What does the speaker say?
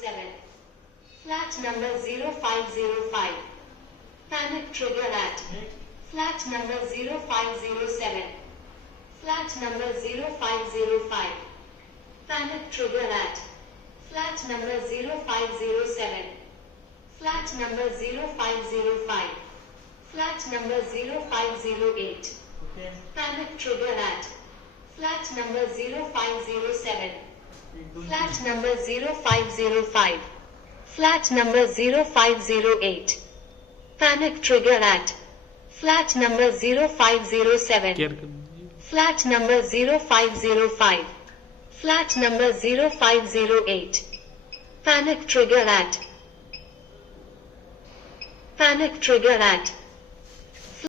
0507. Flat number 0505. Panic trigger at flat number 0507. Flat number 0505. Panic trigger at flat number 0507. Flat number 0505. Flat number 0508. Panic trigger at flat number 0507. Flat number 0505. Flat number 0508. Panic trigger at flat number 0507. Flat number 0505. Flat number 0508. Panic trigger at. Panic trigger at